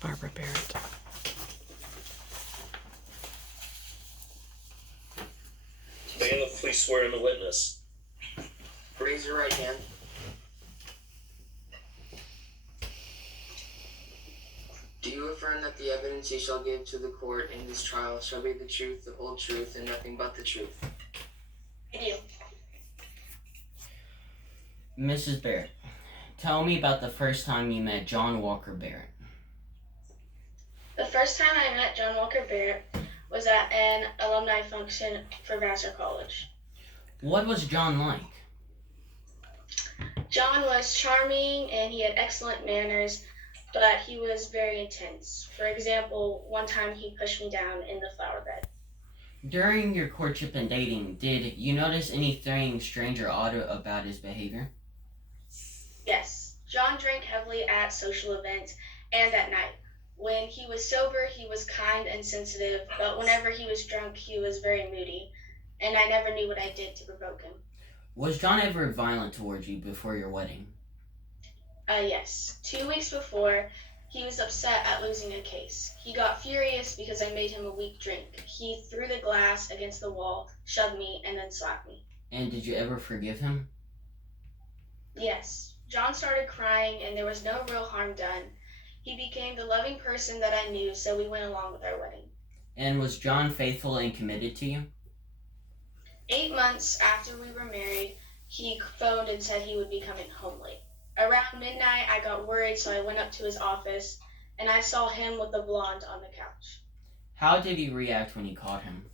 Barbara Barrett. Bailiff, please swear in the witness. Raise your right hand. Do you affirm that the evidence you shall give to the court in this trial shall be the truth, the whole truth, and nothing but the truth? I do. Mrs. Barrett, tell me about the first time you met John Walker Barrett. The first time I met John Walker Barrett was at an alumni function for Vassar College. What was John like? John was charming and he had excellent manners, but he was very intense. For example, one time he pushed me down in the flower bed. During your courtship and dating, did you notice anything strange or odd about his behavior? Yes, John drank heavily at social events and at night. When he was sober, he was kind and sensitive, but whenever he was drunk, he was very moody, and I never knew what I did to provoke him. Was John ever violent towards you before your wedding? Yes. 2 weeks before, he was upset at losing a case. He got furious because I made him a weak drink. He threw the glass against the wall, shoved me, and then slapped me. And did you ever forgive him? Yes. John started crying, and there was no real harm done. He became the loving person that I knew, so we went along with our wedding. And was John faithful and committed to you? 8 months after we were married, he phoned and said he would be coming home late. Around midnight, I got worried, so I went up to his office, and I saw him with a blonde on the couch. How did he react when you caught him?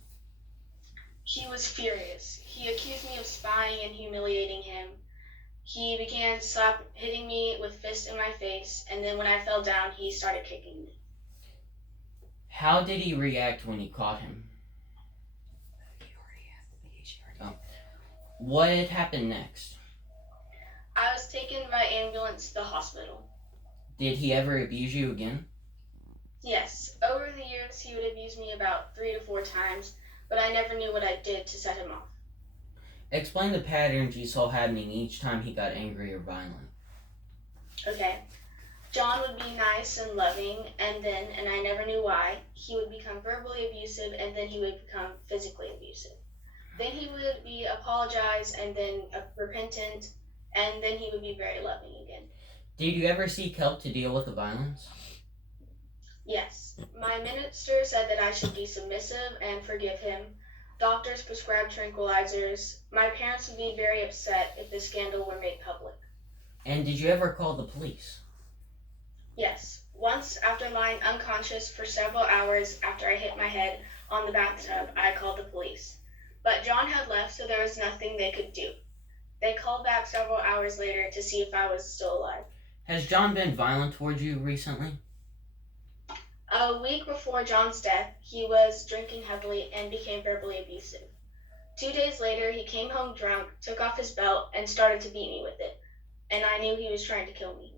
He was furious. He accused me of spying and humiliating him. He began hitting me with fists in my face, and then when I fell down, he started kicking me. How did he react when you caught him? What happened next? I was taken by ambulance to the hospital. Did he ever abuse you again? Yes, over the years he would abuse me about 3 to 4 times, but I never knew what I did to set him off. Explain the patterns you saw happening each time he got angry or violent. Okay. John would be nice and loving, and I never knew why, he would become verbally abusive, and then he would become physically abusive. Then he would be apologize, and then repentant, and then he would be very loving again. Did you ever seek help to deal with the violence? Yes. My minister said that I should be submissive and forgive him. Doctors prescribed tranquilizers. My parents would be very upset if the scandal were made public. And did you ever call the police? Yes. Once, after lying unconscious for several hours after I hit my head on the bathtub, I called the police. But John had left, so there was nothing they could do. They called back several hours later to see if I was still alive. Has John been violent towards you recently? A week before John's death, he was drinking heavily and became verbally abusive. 2 days later, he came home drunk, took off his belt, and started to beat me with it. And I knew he was trying to kill me.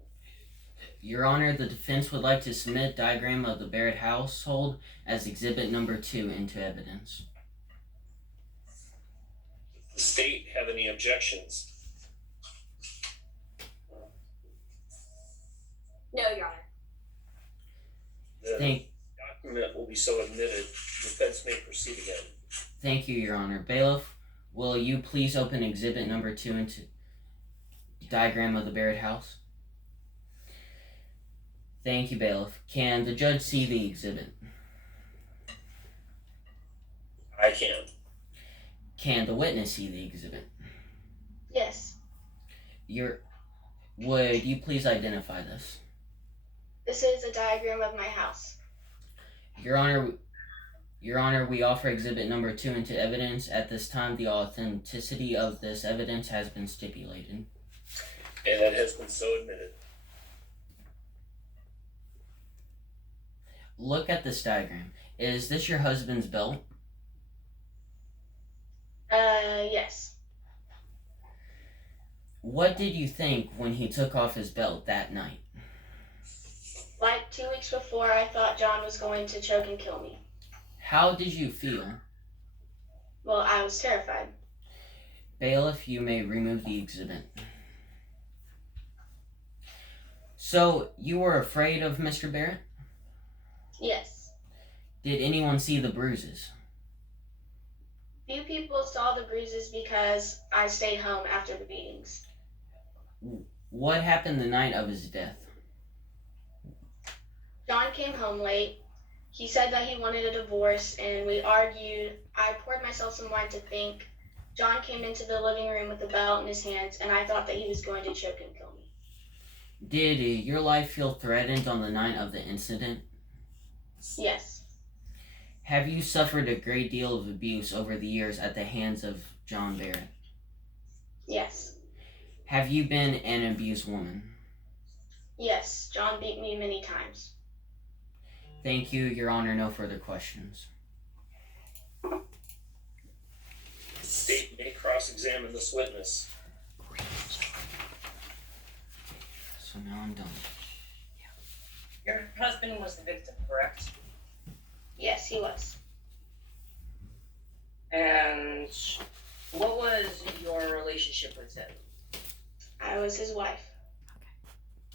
Your Honor, the defense would like to submit a diagram of the Barrett household as exhibit number 2 into evidence. Does the state have any objections? No, Your Honor. The document will be so admitted. Defense may proceed again. Thank you, Your Honor. Bailiff, will you please open exhibit number 2 into diagram of the Barrett house? Thank you, Bailiff. Can the judge see the exhibit? I can. Can the witness see the exhibit? Yes. Would you please identify this? This is a diagram of my house. Your Honor, we offer exhibit number 2 into evidence. At this time, the authenticity of this evidence has been stipulated. And it has been so admitted. Look at this diagram. Is this your husband's belt? Yes. What did you think when he took off his belt that night? Like 2 weeks before, I thought John was going to choke and kill me. How did you feel? Well, I was terrified. Bailiff, you may remove the exhibit. So, you were afraid of Mr. Barrett? Yes. Did anyone see the bruises? Few people saw the bruises because I stayed home after the beatings. What happened the night of his death? John came home late. He said that he wanted a divorce, and we argued. I poured myself some wine to think. John came into the living room with a belt in his hands, and I thought that he was going to choke and kill me. Did your life feel threatened on the night of the incident? Yes. Have you suffered a great deal of abuse over the years at the hands of John Barrett? Yes. Have you been an abused woman? Yes. John beat me many times. Thank you, Your Honor. No further questions. The state may cross-examine this witness. So now I'm done. Your husband was the victim, correct? Yes, he was. And what was your relationship with him? I was his wife.